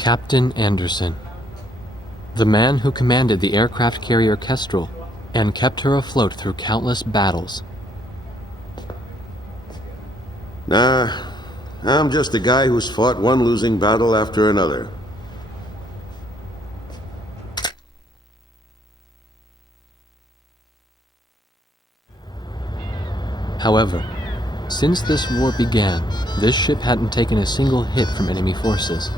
Captain Anderson, the man who commanded the aircraft carrier Kestrel and kept her afloat through countless battles. Nah, I'm just a guy who's fought one losing battle after another. However, since this war began, this ship hadn't taken a single hit from enemy forces.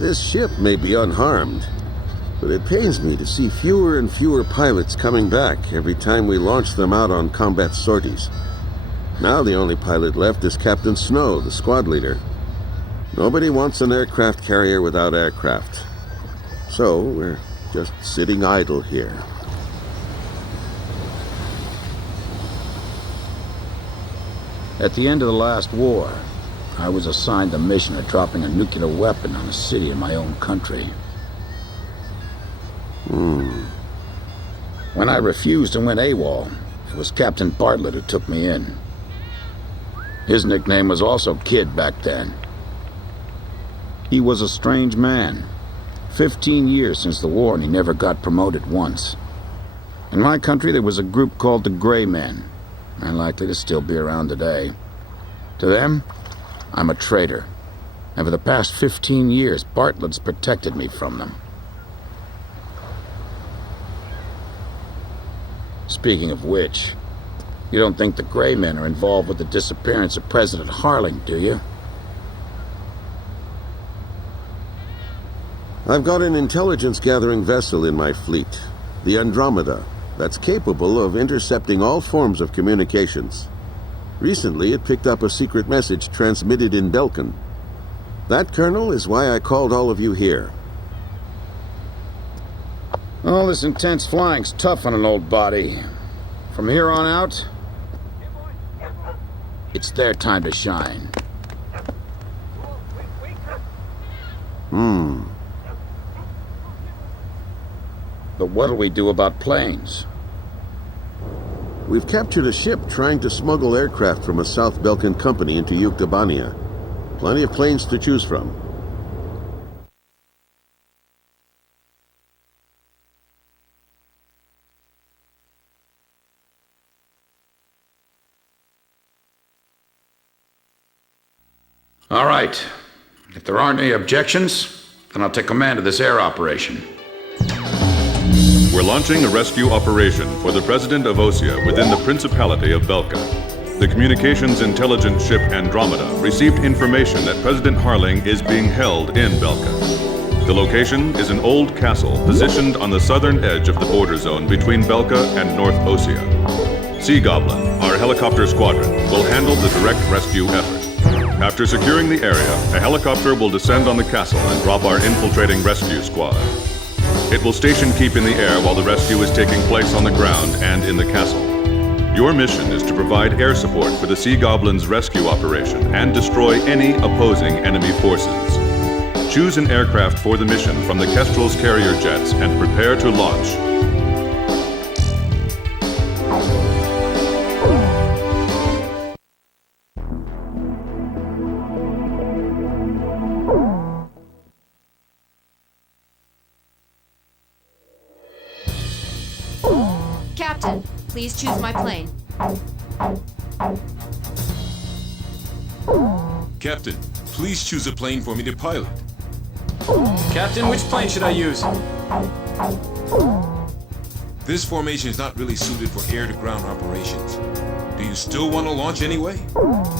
This ship may be unharmed, but it pains me to see fewer and fewer pilots coming back every time we launch them out on combat sorties. Now the only pilot left is Captain Snow, the squad leader. Nobody wants an aircraft carrier without aircraft. So we're just sitting idle here. At the end of the last war, I was assigned the mission of dropping a nuclear weapon on a city in my own country. When I refused and went AWOL, it was Captain Bartlett who took me in. His nickname was also Kid back then. He was a strange man. 15 years since the war and he never got promoted once. In my country there was a group called the Gray Men, and likely to still be around today. To them, I'm a traitor. And for the past 15 years, Bartlett's protected me from them. Speaking of which, you don't think the Gray Men are involved with the disappearance of President Harling, do you? I've got an intelligence-gathering vessel in my fleet, the Andromeda, that's capable of intercepting all forms of communications. Recently, it picked up a secret message transmitted in Belkan. That, Colonel, is why I called all of you here. All this intense flying's tough on an old body. From here on out, it's their time to shine. But what'll we do about planes? We've captured a ship trying to smuggle aircraft from a South Belkan company into Yuktobania. Plenty of planes to choose from. All right. If there aren't any objections, then I'll take command of this air operation. We're launching a rescue operation for the President of Osea within the Principality of Belka. The communications intelligence ship Andromeda received information that President Harling is being held in Belka. The location is an old castle positioned on the southern edge of the border zone between Belka and North Osea. Sea Goblin, our helicopter squadron, will handle the direct rescue effort. After securing the area, a helicopter will descend on the castle and drop our infiltrating rescue squad. It will station keep in the air while the rescue is taking place on the ground and in the castle. Your mission is to provide air support for the Sea Goblin's rescue operation and destroy any opposing enemy forces. Choose an aircraft for the mission from the Kestrel's carrier jets and prepare to launch. Captain, please choose my plane. Captain, please choose a plane for me to pilot. Captain, which plane should I use? This formation is not really suited for air-to-ground operations. Do you still want to launch anyway?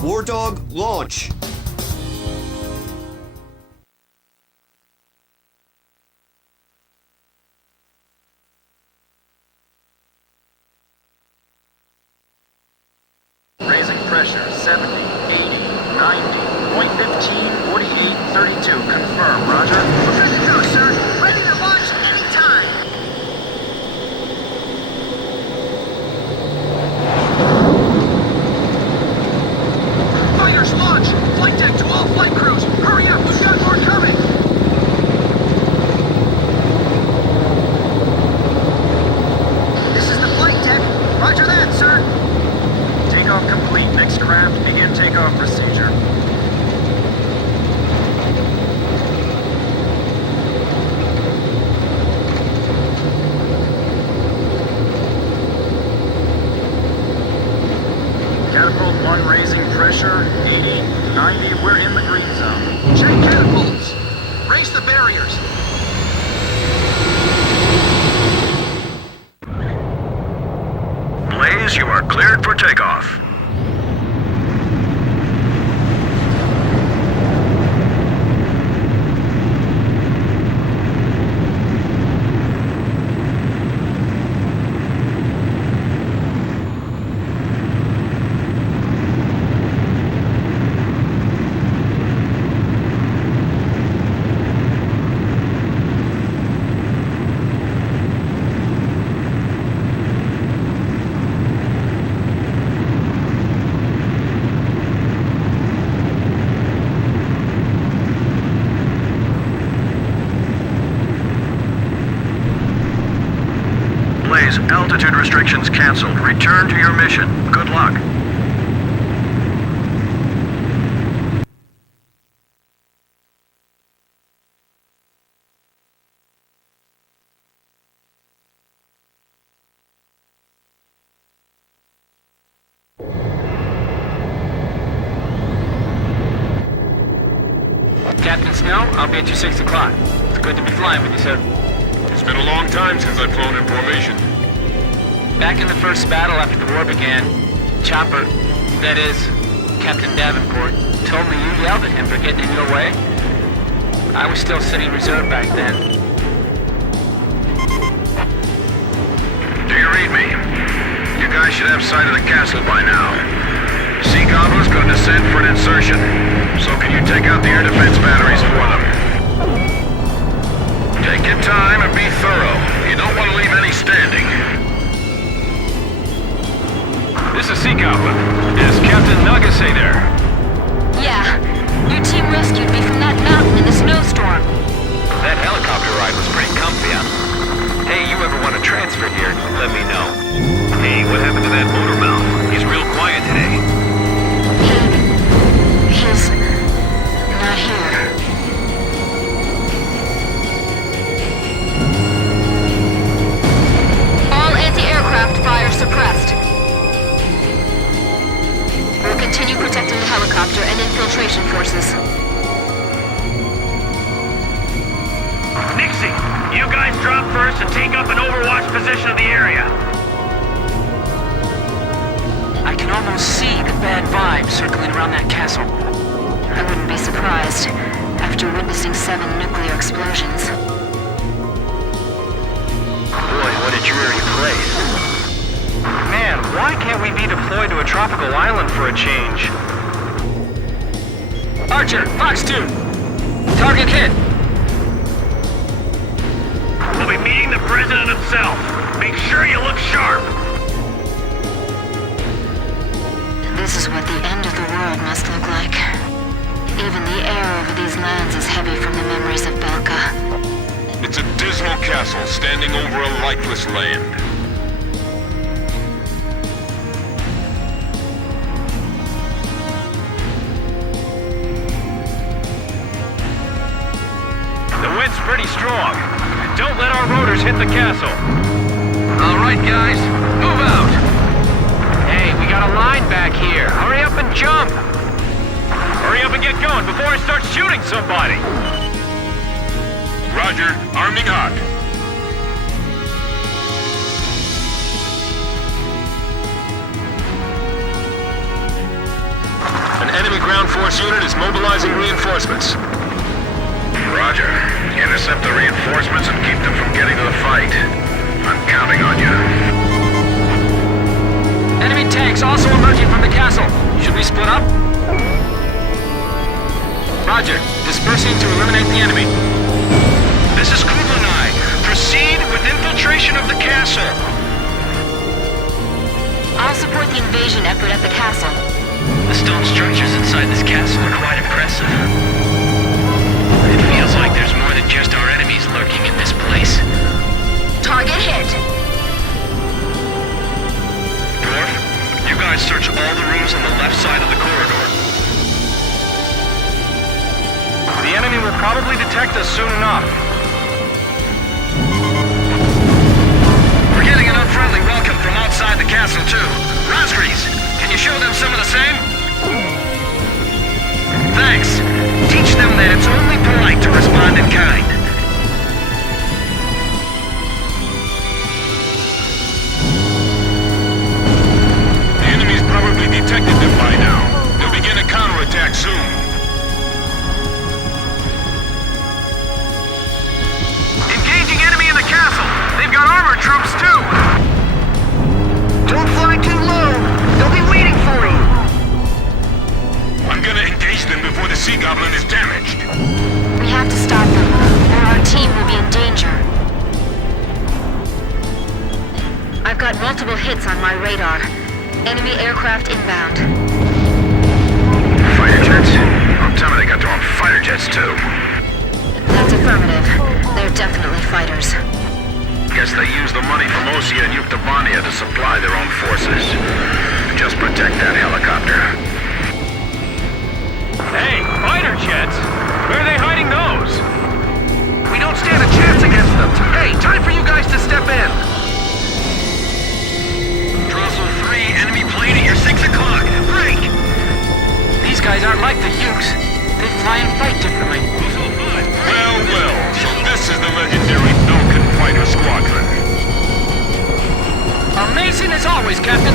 War Dog, launch! Raising pressure, 70, 80, 90, point 15, 48, 32. Confirm, roger. Good to go, sir. Ready to launch anytime. Fighters, launch! Flight deck to all flight crews! Hurry up, we've got more coming! This is the flight deck. Roger that, sir. Takeoff complete. Next craft, begin takeoff procedure. Point raising pressure, 80, 90, we're in the green zone. Check catapults. Raise the barriers. Blaze, you are cleared for takeoff. Blaze, altitude restrictions canceled. Return to your mission. Good luck. Captain Snow, I'll be at you 6 o'clock. It's good to be flying with you, sir. It's been a long time since I've flown in formation. Back in the first battle after the war began, Chopper, that is, Captain Davenport, told me you yelled at him for getting in your way. I was still sitting reserve back then. Do you read me? You guys should have sight of the castle by now. Sea Goblin's going to descend for an insertion. So can you take out the air defense batteries for them? Take your time and be thorough. You don't want to leave any standing. This is Sea Goblin. Is Captain Nagase there? Yeah. Your team rescued me from that mountain in the snowstorm. That helicopter ride was pretty comfy, huh? Hey, you ever want to transfer here, let me know. Hey, what happened to that motor mouth? He's real quiet today. He's not here. All anti-aircraft fire suppressed. We'll continue protecting the helicopter and infiltration forces. Nixie, you guys drop first and take up an overwatch position of the area. I can almost see the bad vibes circling around that castle. I wouldn't be surprised after witnessing 7 nuclear explosions. Boy, what a dreary place. Man, why can't we be deployed to a tropical island for a change? Archer, Fox 2! Target hit! We'll be meeting the president himself. Make sure you look sharp. This is what the end of the world must look like. Even the air over these lands is heavy from the memories of Belka. It's a dismal castle standing over a lifeless land. The wind's pretty strong. Don't let our rotors hit the castle. All right, guys, move out. Hey, we got a line back here. Hurry up and jump. Hurry up and get going before I start shooting somebody. Roger, arming hot. An enemy ground force unit is mobilizing reinforcements. Roger. Intercept the reinforcements and keep them from getting to the fight. I'm counting on you. Enemy tanks also emerging from the castle. Should we split up? Roger. Dispersing to eliminate the enemy. This is Kublai. Proceed with infiltration of the castle. I'll support the invasion effort at the castle. The stone structures inside this castle are quite impressive. It feels like there's more than just our enemies lurking in this place. Target hit. Dwarf, you guys search all the rooms on the left side of the corridor. The enemy will probably detect us soon enough. We're getting an unfriendly welcome from outside the castle, too. Razgrees, can you show them some of the same? Enemy aircraft inbound. Fighter jets? Don't tell me they got their own fighter jets, too. That's affirmative. They're definitely fighters. Guess they use the money from Osea and Yuktobania to supply their own forces. Just protect that helicopter. Hey, fighter jets? Where are they hiding those? We don't stand a chance against them. Hey, time for you guys to step in. Drossel 3, enemy plane at your 6 o'clock. Break! These guys aren't like the Ukes. They fly and fight differently. Well, well, so this is the legendary Falcon Fighter Squadron. Amazing as always, Captain.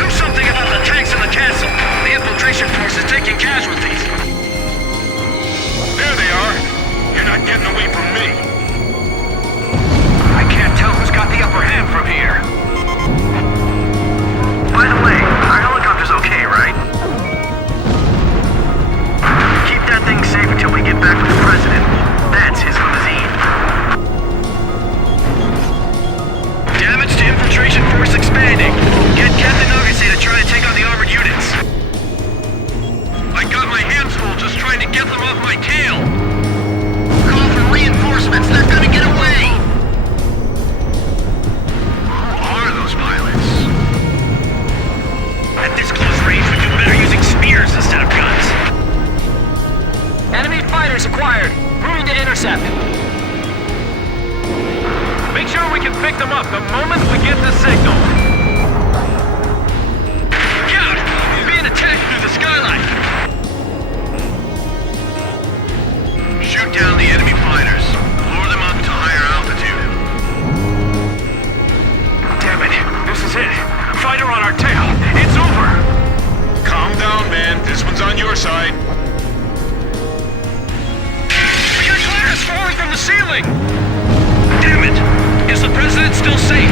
Do something about the tanks in the castle. The infiltration force is taking casualties. There they are. You're not getting away from me. I can't tell who's got the upper hand from here. By the way, our helicopter's okay, right? Keep that thing safe until we get back with the president. That's his limousine. Damage to infiltration force expanding. Get Captain Augusty to try to take on the armored units. I got my hands full just trying to get them off my tail. Call for reinforcements. They're gonna get away. Who are those pilots? At this close range, we do better using spears instead of guns. Enemy fighters acquired. Moving to intercept. Make sure we can pick them up the moment we get the signal. Look out! We're being attacked through the skylight. Shoot down the enemy fighters. Lure them up to higher altitude. Damn it. This is it. Fighter on our tail. It's over. Calm down, man. This one's on your side. We got glass falling from the ceiling. Damn it! Is the president still safe?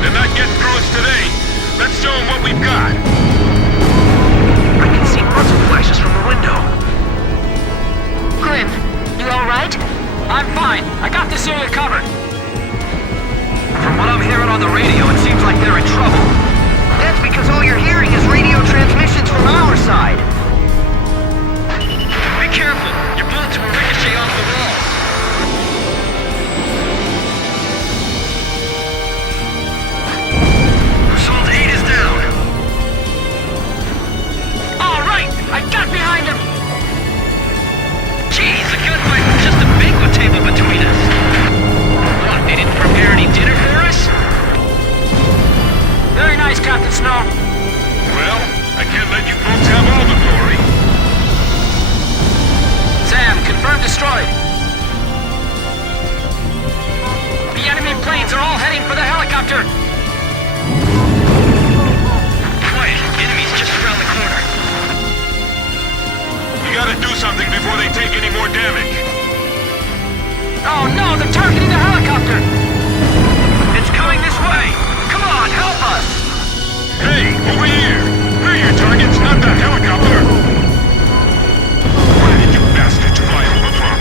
They're not getting through us today. Let's show them what we've got. I can see muzzle flashes from the window. Grim, you alright? I'm fine. I got this area covered. From what I'm hearing on the radio, it seems like they're in trouble. That's because all you're hearing is radio transmissions from our side. Be careful! Your bullets will ricochet off the wall. Assault 8 is down. All right. I got behind him. Jeez, the gunfight was just a banquet table between us. What, they didn't prepare any dinner for us? Very nice, Captain Snow. Well, I can't let you folks have all the glory. Sam, confirmed destroyed. The enemy planes are all heading for the helicopter. Quiet, enemy's just around the corner. You gotta do something before they take any more damage. Oh no, they're targeting the helicopter. It's coming this way. Come on, help us. Hey, over here! We're your targets, not that helicopter! Where did you bastards fly over from?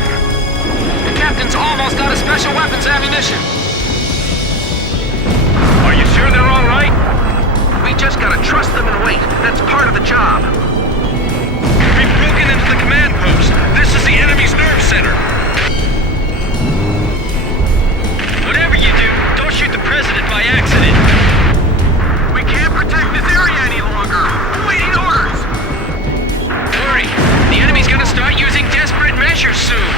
The captain's almost out of special weapons ammunition. Are you sure they're all right? We just gotta trust them and wait. That's part of the job. We've broken into the command post. This is the enemy's nerve center. Whatever you do, don't shoot the president by accident. We can't protect this area any longer. Waiting orders. Hurry! The enemy's gonna start using desperate measures soon.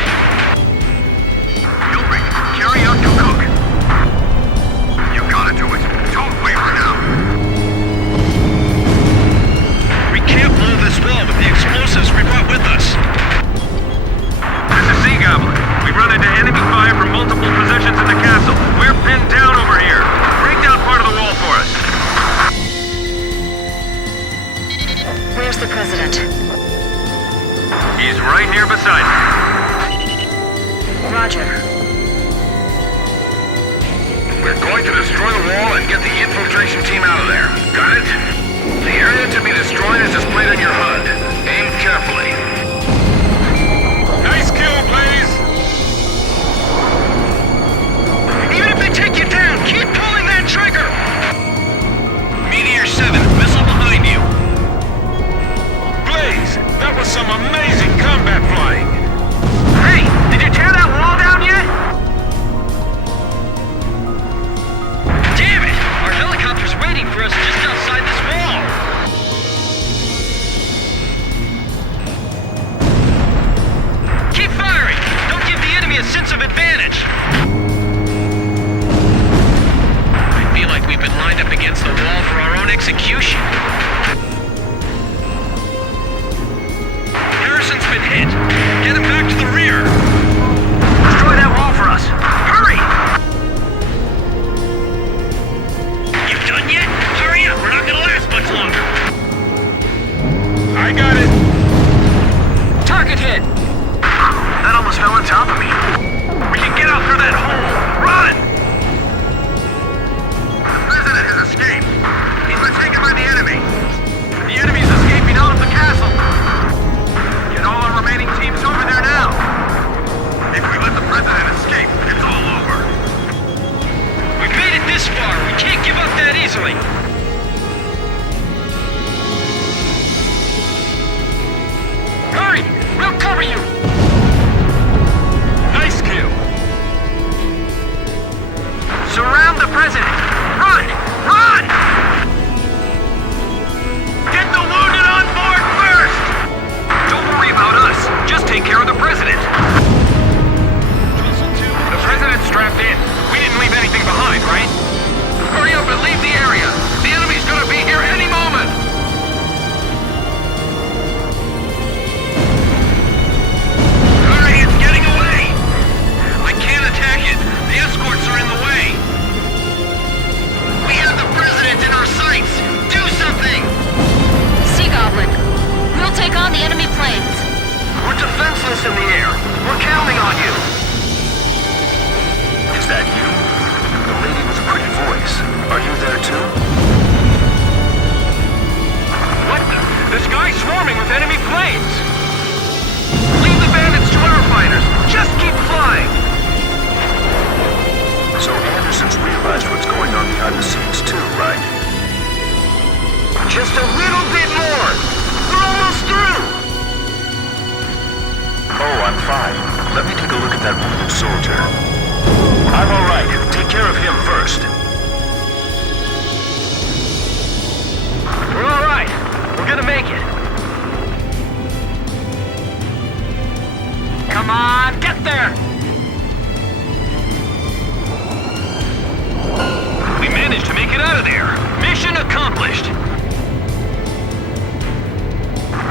Gilbert, carry out to Cook. You gotta do it. Don't waver now. We can't blow this wall with the explosives we brought with us. This is Sea Goblin. We run into enemy fire from multiple positions in the castle. We're pinned down over here. Break down part of the wall for us. Where's the president? He's right here beside me. Roger. We're going to destroy the wall and get the infiltration team out of there. Got it? The area to be destroyed is displayed on your HUD. Aim carefully. Nice kill, Blaze! Even if they take you down, keep pulling that trigger! the wall for our own execution. Harrison's been hit. Get him back to the rear. Destroy that wall for us. Hurry! You done yet? Hurry up, we're not gonna last much longer. I got it. Target hit! That almost fell on top of me. We can get out through that hole. Run! The president has escaped. He's been taken by the enemy. The enemy's escaping out of the castle. Get all our remaining teams over there now. If we let the president escape, it's all over. We've made it this far. We can't give up that easily. Hurry! We'll cover you! Nice kill. Surround the president! Run! Run! Get the wounded on board first! Don't worry about us. Just take care of the president. The president's strapped in. We didn't leave anything behind, right? Hurry up and leave the area. The enemy's gonna be here any moment. Hurry, it's getting away! I can't attack it. The escorts are in the way. We have the president in our sights. Do something! Sea Goblin, we'll take on the enemy planes. We're defenseless in the air. We're counting on you. Is that you? The lady with a pretty voice. Are you there too? What the? The sky's swarming with enemy planes. Leave the bandits to our fighters. Just keep flying. So Anderson's realized what's going on behind the scenes too, right? Just a little bit more. We're almost through. Oh, I'm fine. Let me take a look at that wounded soldier. I'm all right. Take care of him first. We're all right. We're gonna make it. Come on, get there. We managed to make it out of there. Mission accomplished.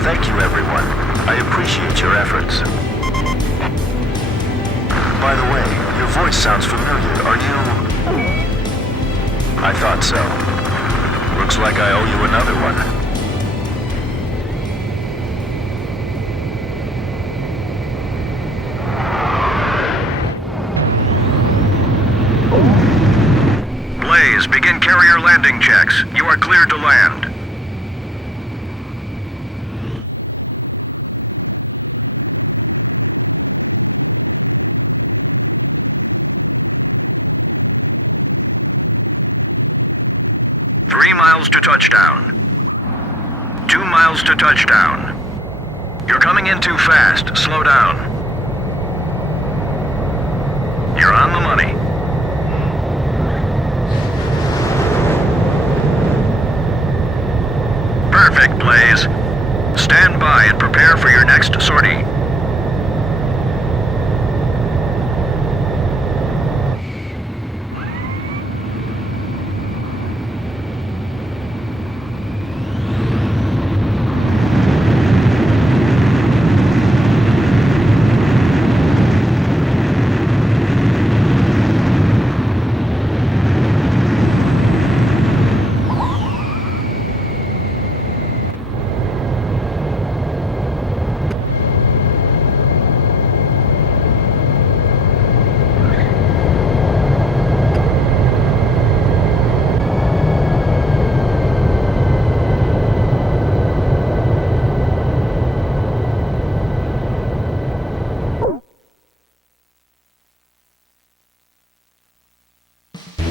Thank you, everyone. I appreciate your efforts. By the way, your voice sounds familiar. Are you... I thought so. Looks like I owe you another one. Blaze, begin carrier landing checks. You are cleared to land. Miles to touchdown. 2 miles to touchdown. You're coming in too fast. Slow down. You're on the money. Perfect, Blaze. Stand by and prepare for your next sortie.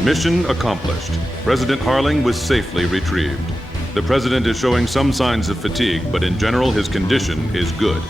Mission accomplished. President Harling was safely retrieved. The President is showing some signs of fatigue, but in general his condition is good.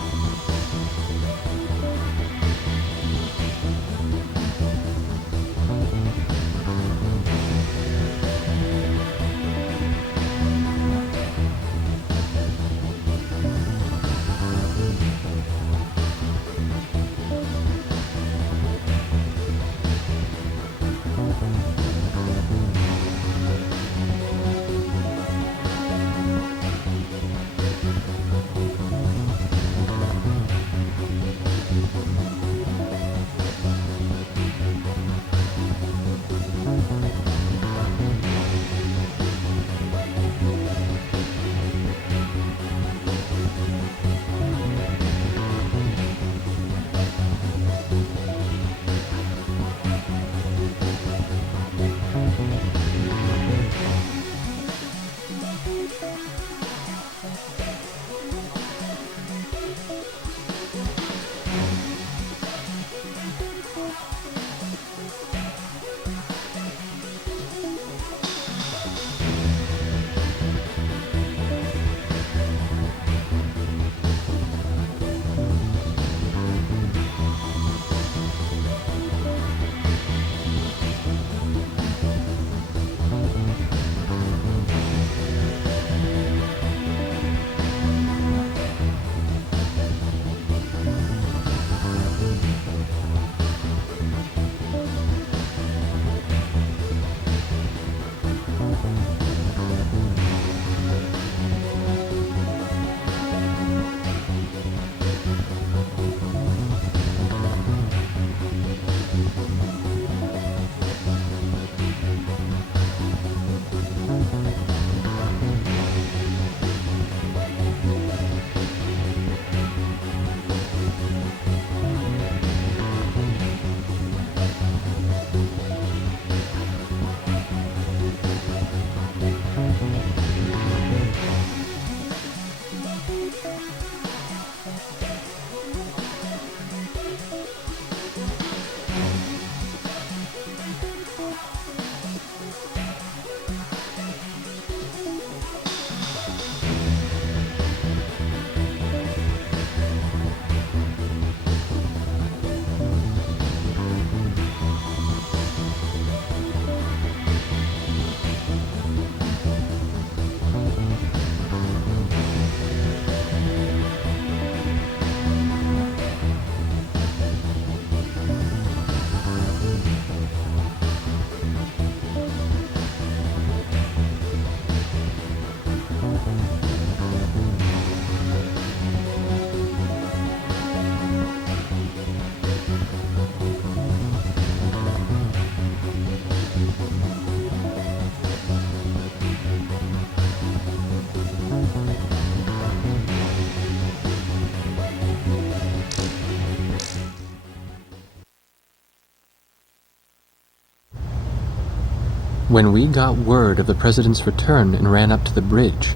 When we got word of the president's return and ran up to the bridge,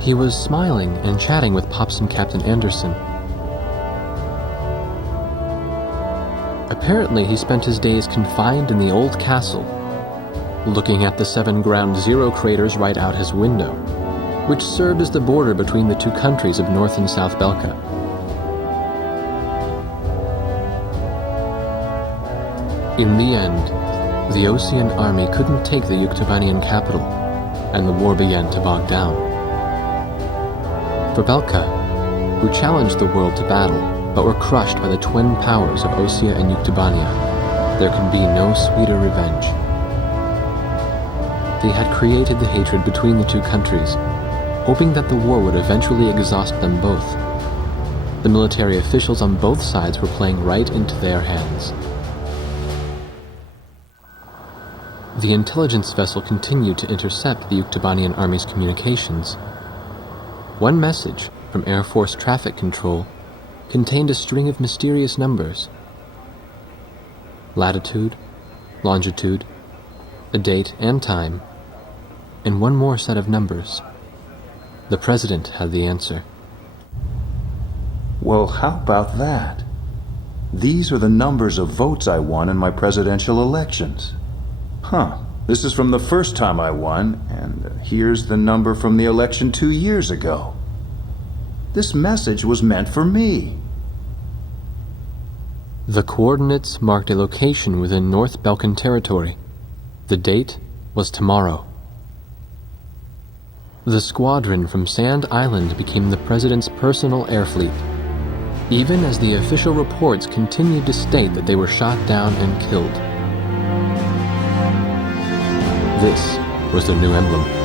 he was smiling and chatting with Pops and Captain Anderson. Apparently, he spent his days confined in the old castle, looking at the 7 Ground Zero craters right out his window, which served as the border between the two countries of North and South Belka. In the end, the Osean army couldn't take the Yuktobanian capital, and the war began to bog down. For Belka, who challenged the world to battle, but were crushed by the twin powers of Osea and Yuktobania, there could be no sweeter revenge. They had created the hatred between the two countries, hoping that the war would eventually exhaust them both. The military officials on both sides were playing right into their hands. The intelligence vessel continued to intercept the Yuktobanian army's communications. One message from Air Force Traffic Control contained a string of mysterious numbers. Latitude, longitude, a date and time, and one more set of numbers. The president had the answer. Well, how about that? These are the numbers of votes I won in my presidential elections. Huh, this is from the first time I won, and here's the number from the election 2 years ago. This message was meant for me. The coordinates marked a location within North Balkan territory. The date was tomorrow. The squadron from Sand Island became the president's personal air fleet, even as the official reports continued to state that they were shot down and killed. This was their new emblem.